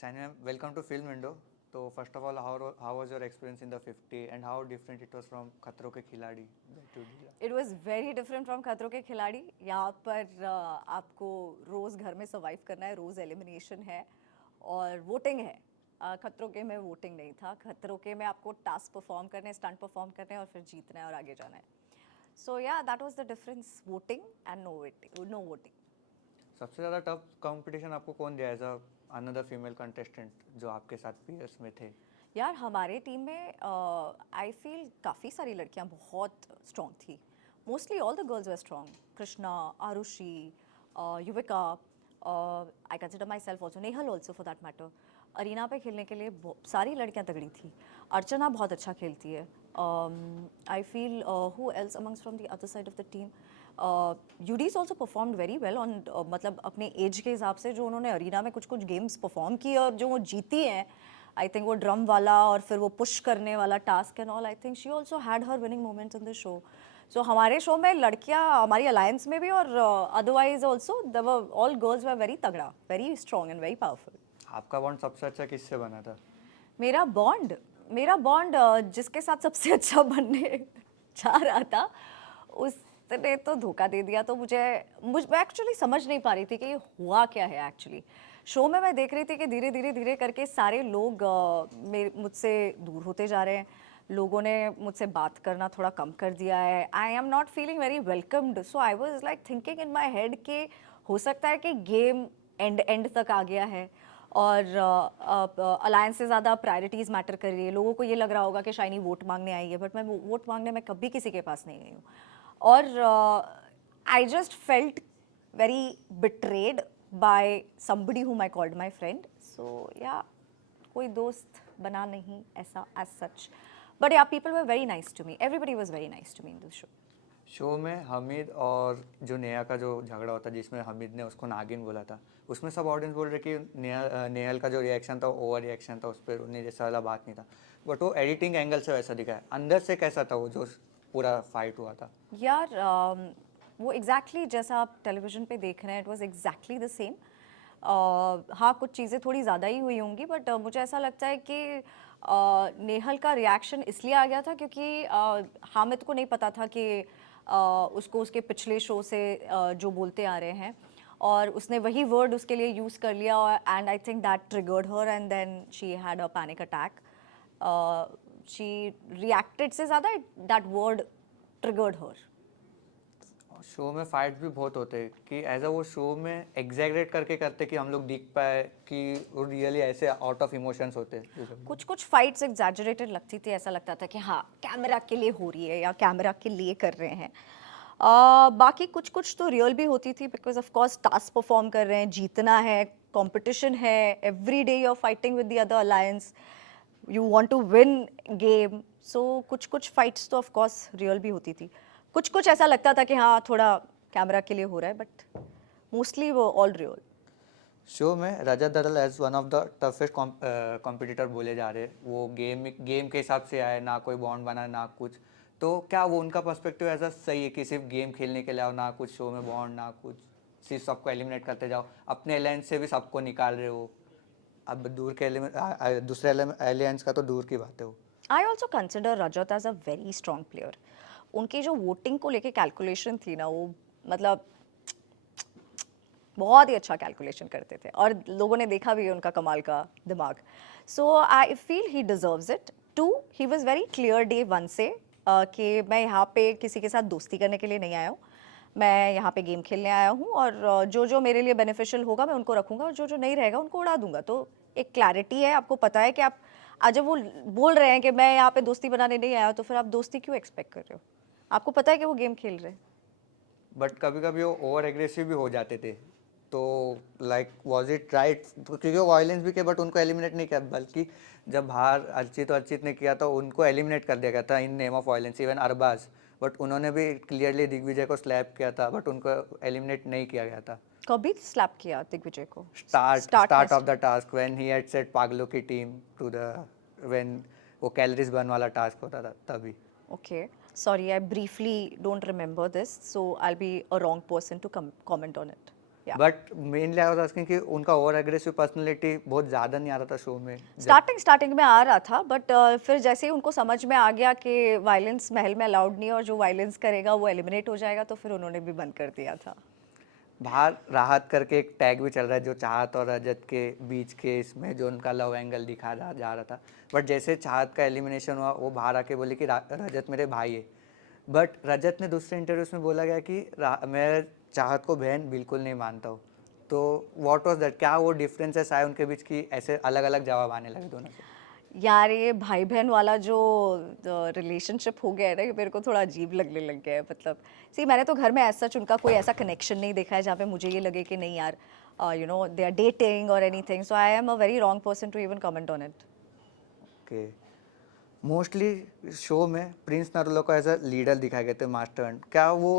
Sani ma'am, welcome to Film Window. So first of all, how was your experience in the 50 and how different it was from खतरों के खिलाड़ी that you did? It was very different from खतरों के खिलाड़ी. यहाँ पर आपको रोज़ घर में सर्वाइव करना है, रोज़ एलिमिनेशन है और वोटिंग है. खतरों के में वोटिंग नहीं था. खतरों के में आपको टास्क परफॉर्म करने, स्टंट परफॉर्म करने हैं और फिर जीतना है और आगे जाना है. So yeah that was the difference, voting and no voting. सबसे ज़्यादा टफ कंपटीशन आपको कौन दिया as a another female contestant जो आपके साथ पीयर्स में थे? यार हमारे टीम में आई फील काफ़ी सारी लड़कियां बहुत स्ट्रॉन्ग थी. Mostly all the girls were strong. Krishna, Arushi, Yuvika, I consider myself also, Nehal also for that matter. Arena पे खेलने के लिए सारी लड़कियां तगड़ी थी. अर्चना बहुत अच्छा खेलती है. I feel who else amongst from the other side of the team. यूडीज also performed very well on, मतलब अपने एज के हिसाब से जो उन्होंने अरीना में कुछ कुछ गेम्स परफॉर्म किए और जो वो जीती हैं. आई थिंक वो ड्रम वाला और फिर वो पुश करने वाला task and all, I think she also had her winning moments in the show. So हमारे शो में लड़कियां, हमारी अलायंस में भी और otherwise also all girls were very तगड़ा, very strong and very powerful. आपका बॉन्ड सबसे अच्छा किससे बना था? मेरा बॉन्ड मेरा बॉन्ड जिसके साथ सबसे अच्छा बनने जा रहा था उसने तो धोखा दे दिया. तो मैं एक्चुअली समझ नहीं पा रही थी कि ये हुआ क्या है एक्चुअली. शो में मैं देख रही थी कि धीरे धीरे धीरे करके सारे लोग मुझसे दूर होते जा रहे हैं. लोगों ने मुझसे बात करना थोड़ा कम कर दिया है. I am not feeling very welcomed. So I was like thinking in my head कि हो सकता है कि गेम एंड तक आ गया है और अलायंस से ज़्यादा प्रायोरिटीज़ मैटर कर रही है. लोगों को ये लग रहा होगा कि शाइनी वोट मांगने आई है, बट मैं वोट मांगने में कभी किसी के पास नहीं गई हूँ. और I just felt very betrayed by somebody whom I called my friend. So yeah, कोई दोस्त बना नहीं ऐसा as such. But yeah, people were very nice to me. Everybody was very nice to me in this show. Show में हमीद और जो नेहा का जो झगड़ा होता जिसमें हमीद ने उसको नागिन बोला था, उसमें सब ऑडियंस बोल रहे कि नेहल का जो रिएक्शन था ओवर रिएक्शन था, उस पर उन्हें जैसा वाला बात नहीं था. बट वो एडिटिंग एंगल से वैसा दिखा है. अंदर से कैसा था वो जो पूरा फाइट हुआ था? यार वो exactly जैसा आप टेलीविज़न पे देख रहे हैं, it was exactly the same. हाँ, कुछ चीज़ें थोड़ी ज़्यादा ही हुई होंगी, बट मुझे ऐसा लगता है कि नेहल का रिएक्शन इसलिए आ गया था क्योंकि हामिद को नहीं पता था कि उसको उसके पिछले शो से जो बोलते आ रहे हैं और उसने वही वर्ड उसके लिए यूज़ कर लिया. And I think that triggered her and then she had a panic attack. She reacted से ज़्यादा that word triggered her. Show में फाइट्स भी बहुत होते हैं कि एज अ वो शो में एग्जैगरेट करके करते कि हम लोग दिख पाए कि वो रियली ऐसे आउट ऑफ इमोशंस होते हैं. कुछ कुछ फाइट्स एग्जैजरेटेड लगती थी. ऐसा लगता था कि हाँ कैमरा के लिए हो रही है या कैमरा के लिए कर रहे हैं. बाकी कुछ कुछ तो रियल भी होती थी because of course task perform कर रहे हैं, जीतना है, कंपटीशन है, every day you are fighting with the other alliance, you want to win game. So कुछ कुछ फाइट्स तो ऑफ कोर्स रियल भी होती थी. कुछ कुछ ऐसा लगता था कि हाँ थोड़ा कैमरा के लिए हो रहा है, बट मोस्टली वो ऑल रियल. शो में Rajat Dalal as one of the toughest competitor बोले जा रहे हैं. वो गेम के हिसाब से आए, ना कोई बॉन्ड बना ना कुछ. तो क्या वो उनका पर्सपेक्टिव ऐसा सही है कि सिर्फ गेम खेलने के लिए आओ, ना कुछ शो में बॉन्ड ना कुछ, सिर्फ सबको एलिमिनेट करते जाओ, अपने अलायंस से भी सबको निकाल रहे हो? अब दूर के दूसरे अलायंस का तो दूर की बात है वो. I also consider Rajat as a very strong player. उनकी जो वोटिंग को लेके कैलकुलेशन थी ना, वो मतलब बहुत ही अच्छा कैलकुलेशन करते थे और लोगों ने देखा भी है उनका कमाल का दिमाग. So I feel he deserves it. Too, he was very clear day one से कि मैं यहाँ पे किसी के साथ दोस्ती करने के लिए नहीं आया हूँ. मैं यहाँ पे गेम खेलने आया हूँ और जो जो मेरे लिए बेनिफिशियल होगा मैं उनको रखूँगा और जो जो नहीं रहेगा उनको उड़ा दूंगा. तो एक क्लैरिटी है. आपको पता है कि आप आज जब वो बोल रहे हैं कि मैं यहाँ पे दोस्ती बनाने नहीं आया, तो फिर आप दोस्ती क्यों एक्सपेक्ट कर रहे हो? आपको पता है कि वो गेम खेल रहे हैं. बट कभी कभी वो ओवर एग्रेसिव भी हो जाते थे. तो लाइक वॉज इट राइट? क्योंकि वो वायलेंस भी किया बट उनको एलिमिनेट नहीं किया, बल्कि जब बाहर अर्चित ने किया तो उनको एलिमिनेट कर दिया गया था in name of violence. Even Arbaaz, but उन्होंने भी क्लियरली दिग्विजय को स्लैप किया था बट उनको एलिमिनेट नहीं किया गया था. कभी स्लैप किया दिग्विजय को? Start of the task when he had set पागलों की टीम टू द, व्हेन वो कैलोरीज बर्न वाला टास्क होता था तभी. Okay, sorry, I briefly don't remember this, so I'll be a wrong person to comment on it. Yeah. But mainly I was asking कि उनका over aggressive personality बहुत ज़्यादा नहीं आ रहा था शो में स्टार्टिंग में आ रहा था, बट फिर जैसे ही उनको समझ में आ गया कि वायलेंस महल में अलाउड नहीं है और जो वायलेंस करेगा वो एलिमिनेट हो जाएगा, तो फिर उन्होंने भी बंद कर दिया था। बाहर राहत करके एक टैग भी चल रहा है जो चाहत और रजत के बीच के इसमें जो उनका लव एंगल दिखा जा रहा था, बट जैसे चाहत का एलिमिनेशन हुआ वो बाहर आके बोले कि रजत मेरे भाई है, बट रजत ने दूसरे इंटरव्यूज में बोला गया कि मैं चाहत को बहन बिल्कुल नहीं मानता हूँ। तो व्हाट वाज दैट, क्या वो डिफरेंसेस आए उनके बीच की ऐसे अलग अलग जवाब आने लगे दोनों से? यार ये भाई बहन वाला जो रिलेशनशिप हो गया है ना, ये मेरे को थोड़ा अजीब लगने लग गया है। मतलब सी, मैंने तो घर में ऐसा उनका कोई ऐसा कनेक्शन नहीं देखा है जहाँ पे मुझे ये लगे कि नहीं यार, you know, they are dating और anything, so I am a very wrong person to even comment on it. कि मोस्टली शो में प्रिंस नरुला को एज अ लीडर दिखाए गए थे, मास्टर। क्या वो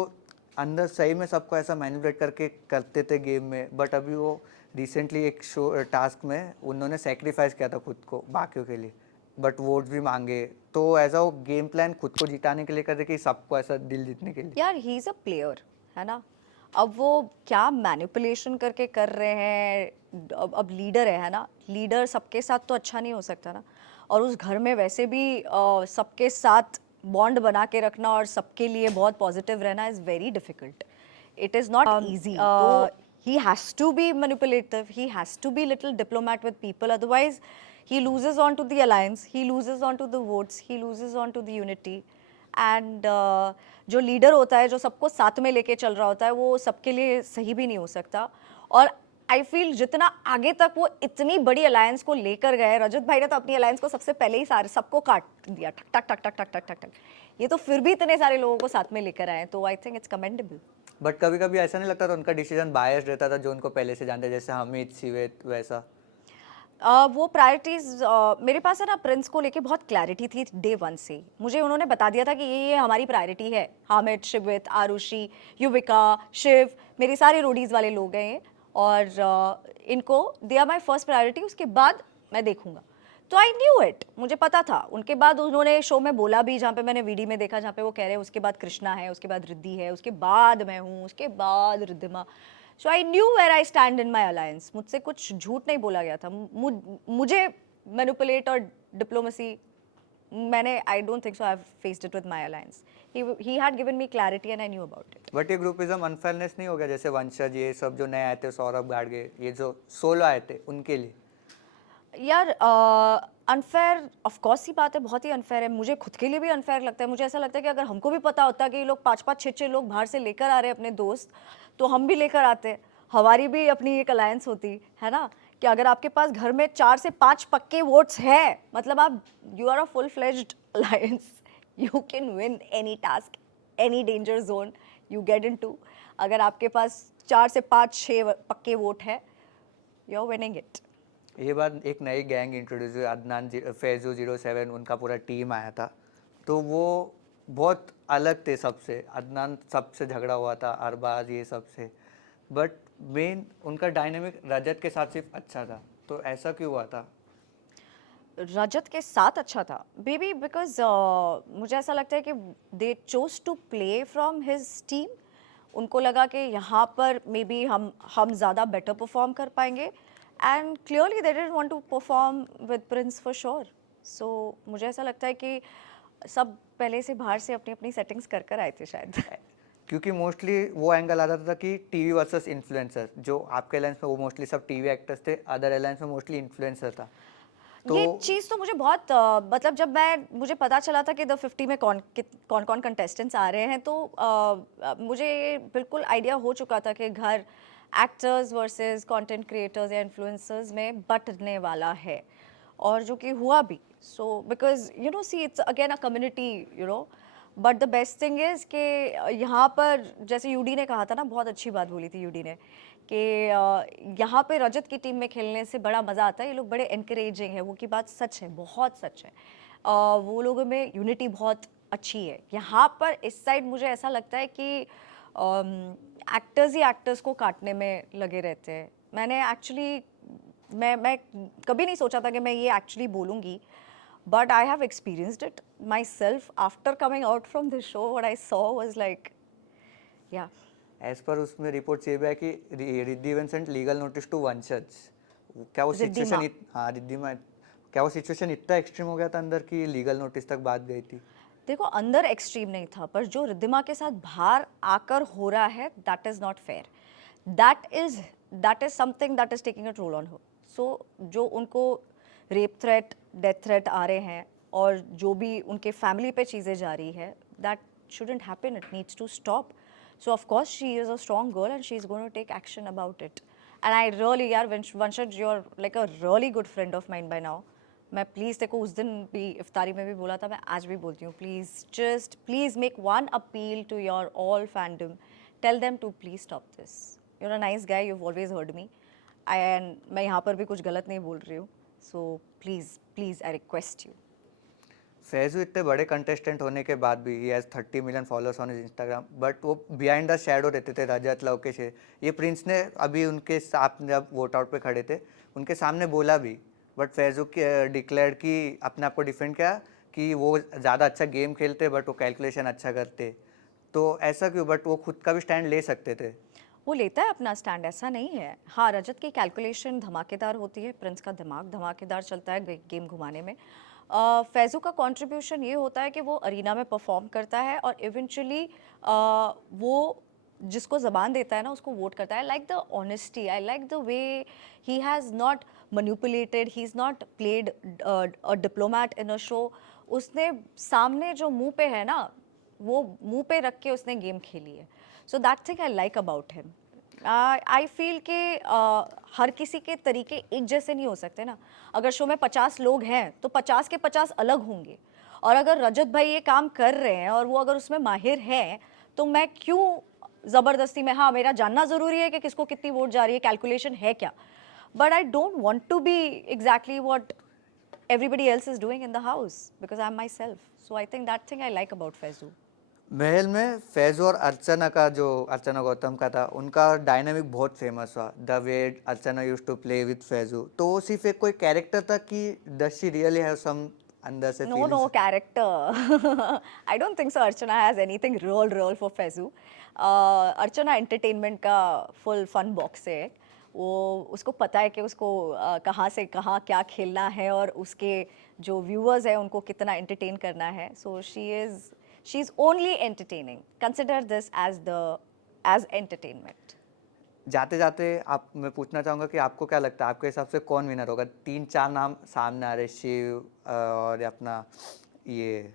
अंदर सही में सबको ऐसा मैनिपुलेट करके करते थे गेम में? बट अभी वो रिसेंटली एक शो टास्क में उन्होंने सेक्रीफाइस किया था खुद को बाकियों के लिए, बट वोट्स भी मांगे। तो ऐसा वो गेम प्लान खुद को जिताने के लिए कर रहे कि सबको ऐसा दिल जीतने के लिए? यार ही इज़ अ प्लेयर, है ना। अब वो क्या मैनिपुलेशन करके कर रहे हैं, अब लीडर है ना, लीडर सबके साथ तो अच्छा नहीं हो सकता ना। और उस घर में वैसे भी सबके साथ बॉन्ड बना के रखना और सबके लिए बहुत पॉजिटिव रहना is very difficult, it is not easy. तो he has to be manipulative, he has to be little diplomat with people, otherwise he loses on to the alliance, he loses on to the votes, he loses on to the unity. And जो leader होता है, जो सबको साथ में लेके चल रहा होता है, वो सबके लिए सही भी नहीं हो सकता। और आई फील जितना आगे तक वो इतनी बड़ी अलायंस को लेकर गए, रजत भाई ने तो अपनी अलायंस को सबसे पहले ही सारे सबको काट दिया, ठक ठक ठक ठक ठक ठक ठक ठक। ये तो फिर भी इतने सारे लोगों को साथ में लेकर आए, तो I think it's commendable. But कभी कभी ऐसा नहीं लगता था उनका डिसीजन बायस रहता था, जो उनको पहले से जानते, जैसे हमीद सिवेत वैसा? वो प्रायोरिटीज़ मेरे पास है ना, प्रिंस को लेके बहुत क्लैरिटी थी डे वन से ही। मुझे उन्होंने बता दिया था कि ये हमारी प्रायोरिटी है। हामिद, शिवित, आरुषि, युविका, शिव, मेरे सारे रोडीज़ वाले लोग हैं ये, और इनको they are my first priority, उसके बाद मैं देखूंगा। तो आई न्यू इट, मुझे पता था। उनके बाद उन्होंने शो में बोला भी, जहाँ पे मैंने वीडियो में देखा, जहाँ पे वो कह रहे हैं उसके बाद कृष्णा है, उसके बाद रिद्धि है, उसके बाद मैं हूँ, उसके बाद Riddhima. So I knew where I stand in my alliance. मुझसे कुछ झूठ नहीं बोला गया था। मुझे मैनिपुलेट और डिप्लोमेसी, मैंने, I don't think so I have faced it with my alliance. He had given me clarity and I knew about it. But ये ग्रुपिज्म अनफेयरनेस नहीं हो गया? जैसे वंशज, ये सब जो नए आए थे, सौरभ गाडगे, ये जो 16 आए थे, उनके लिए? यार अनफेयर ऑफ कोर्स ही बात है, बहुत ही अनफेयर है। मुझे खुद के लिए भी अनफेयर लगता है। मुझे ऐसा लगता है कि अगर हमको भी पता होता कि ये लोग 5-5 6-6 लोग बाहर से लेकर आ रहे हैं अपने दोस्त, तो हम भी लेकर आते, हमारी भी अपनी एक अलायंस होती, है ना। कि अगर आपके पास घर में 4 से 5 पक्के वोट्स हैं, मतलब आप, you are a full fledged alliance, you can win any task, any danger zone you get into. अगर आपके पास 4 से 5-6 पक्के वोट है, यू आर विनिंग इट। ये बात, एक नई गैंग इंट्रोड्यूस हुई, अदनान फैजू 07, उनका पूरा टीम आया था, तो वो बहुत अलग थे सबसे। अदनान सबसे झगड़ा हुआ था, अरबाज ये सबसे, बट मेन उनका डायनेमिक रजत के साथ सिर्फ अच्छा था। तो ऐसा क्यों हुआ था? रजत के साथ अच्छा था बेबी, बिकॉज मुझे ऐसा लगता है कि they chose to play from his team. उनको लगा कि यहाँ पर मे बी हम ज़्यादा बेटर परफॉर्म कर पाएंगे, and clearly they didn't want to perform with Prince for sure. So मुझे ऐसा लगता है कि सब पहले से बाहर से अपनी अपनी सेटिंग्स कर कर आए थे शायद। क्योंकि मोस्टली वो एंगल आता था कि टीवी वर्सेस इन्फ्लुएंसर, जो आपके अलायंस में वो मोस्टली सब टीवी एक्टर्स थे, अदर अलायंस में मोस्टली इन्फ्लुएंसर था। तो ये चीज़ तो मुझे बहुत मतलब जब मुझे पता चला था कि द 50 में कौन कौन कंटेस्टेंट्स आ रहे हैं, तो मुझे बिल्कुल आइडिया हो चुका था कि घर एक्टर्स वर्सेस कंटेंट क्रिएटर्स या इन्फ्लुएंसर्स में बंटने वाला है, और जो कि हुआ भी। So because you know, see, it's again a community, you know. But the best thing is कि यहाँ पर, जैसे यूडी ने कहा था ना, बहुत अच्छी बात बोली थी यूडी ने, कि यहाँ पे रजत की टीम में खेलने से बड़ा मज़ा आता है। ये लोग बड़े एनकरेजिंग है, वो की बात सच है, बहुत सच है। वो लोगों में यूनिटी बहुत अच्छी है। यहाँ पर इस साइड मुझे ऐसा लगता है कि एक्टर्स ही एक्टर्स को काटने में लगे रहते हैं। मैंने एक्चुअली, मैं कभी नहीं सोचा था कि मैं ये एक्चुअली बोलूँगी, but I have experienced it myself after coming out from this show. What I saw was like, yeah. As per उसमें रिपोर्ट ये भी है कि Riddhi even sent legal notice to Vanshaj. क्या वो रिद्धिमा। सिचुएशन हाँ रिद्धिमा, क्या वो सिचुएशन इतना एक्सट्रीम हो गया था अंदर की लीगल नोटिस तक बात गई थी? देखो अंदर एक्सट्रीम नहीं था, पर जो रिद्धिमा के साथ बाहर आकर हो रहा है that is not fair. That is that is something that is taking a role on her. So जो उनको रेप थ्रेट, डेथ थ्रेट आ रहे हैं और जो भी उनके फैमिली पे चीज़ें जा रही है, that shouldn't happen, it needs to stop. So of course she is a strong girl and she's going to take action about it. And I really, yaar, Vanshaj, you're like a really good friend of mine by now. मैं please तेको उस दिन भी इफ्तारी में भी बोला था, मैं आज भी बोलती हूँ, please just please make one appeal to your all fandom, tell them to please stop this. You're a nice guy, you always heard me, and मैं यहाँ पर भी कुछ गलत नहीं बोल रही हूँ। So please please I request you. Faizu इतने बड़े कंटेस्टेंट होने के बाद भी he has 30 million followers on his Instagram, but वो बिहाइंड द शैडो रहते थे रजत लवकेश है। ये प्रिंस ने अभी उनके साथ जब वोट आउट पे खड़े थे उनके सामने बोला भी, बट फैजू डिक्लेयर कि अपने आप को डिफेंड किया कि वो ज़्यादा अच्छा गेम खेलते बट वो कैलकुलेशन अच्छा करते। तो ऐसा क्यों? बट वो खुद का भी स्टैंड ले सकते थे। वो लेता है अपना स्टैंड, ऐसा नहीं है। हाँ, रजत की कैलकुलेशन धमाकेदार होती है, प्रिंस का दिमाग धमाकेदार चलता है गेम घुमाने में। फैज़ू का कंट्रीब्यूशन ये होता है कि वो अरीना में परफॉर्म करता है और इवेंचुअली वो जिसको ज़बान देता है ना उसको वोट करता है। Like the honesty, I like the way he has not manipulated, he is not played a diplomat in a show. उसने सामने जो मुंह पे है ना, वो मुंह पे रख के उसने गेम खेली है। So that thing I like about him. I feel कि हर किसी के तरीके एक जैसे नहीं हो सकते ना। अगर शो में 50 लोग हैं तो 50 के 50 अलग होंगे, और अगर रजत भाई ये काम कर रहे हैं और वो अगर उसमें माहिर हैं, तो मैं क्यों ज़बरदस्ती में, हाँ मेरा जानना ज़रूरी है कि किसको कितनी वोट जा रही है, कैलकुलेशन है क्या, but I don't want to be exactly what everybody else is doing in the house because I'm myself. So I think that thing I like about Faizu. महल में फैज़ और अर्चना का जो अर्चना गौतम का था उनका डायनामिक बहुत फेमस हुआ, the way Archana use to play with Faizu. तो वो सिर्फ एक कोई कैरेक्टर था कि does she really have some अंदर से No, feelings? no character. I don't think so. Archana has anything real for Faizu. Archana entertainment का full fun box है। वो उसको पता है कि उसको कहाँ से कहाँ क्या खेलना है और उसके जो viewers हैं उनको कितना entertain करना है। So she's only entertaining. Consider this as entertainment. जाते जाते आप, मैं पूछना चाहूँगा कि आपको क्या लगता है आपके हिसाब से कौन विनर होगा? 3-4 नाम सामने आ रहे, शिव और अपना ये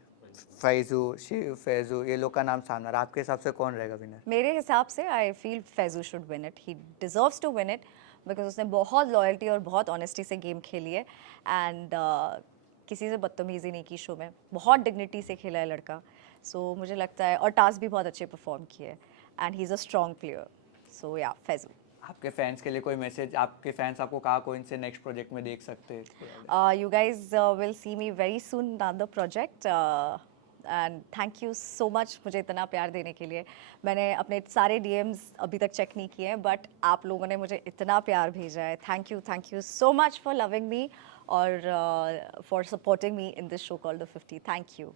शिव फैज़ू, ये लोग का नाम सामने आ रहा है। आपके हिसाब से कौन रहेगा विनर? मेरे हिसाब से I feel Faizu should win it, he deserves to win it, because उसने बहुत लॉयल्टी और बहुत ऑनेस्टी से गेम खेली है, एंड किसी से बदतमीजी नहीं की शो में, बहुत डिग्निटी से खेला है लड़का। सो मुझे लगता है, और टास्क भी बहुत अच्छे परफॉर्म किए, and he is a strong player. So yeah Faisu. आपके फैंस के लिए कोई मैसेज? आपके फैंस आपको कहाँ कोई से नेक्स्ट प्रोजेक्ट में देख सकते हैं? You guys will see me very soon in another project. And thank you so much मुझे इतना प्यार देने के लिए। मैंने अपने सारे डीएम्स अभी तक चेक नहीं किए हैं, बट आप लोगों ने मुझे इतना प्यार भेजा है। Thank you so much for loving me और for supporting me in this show called the 50। Thank you.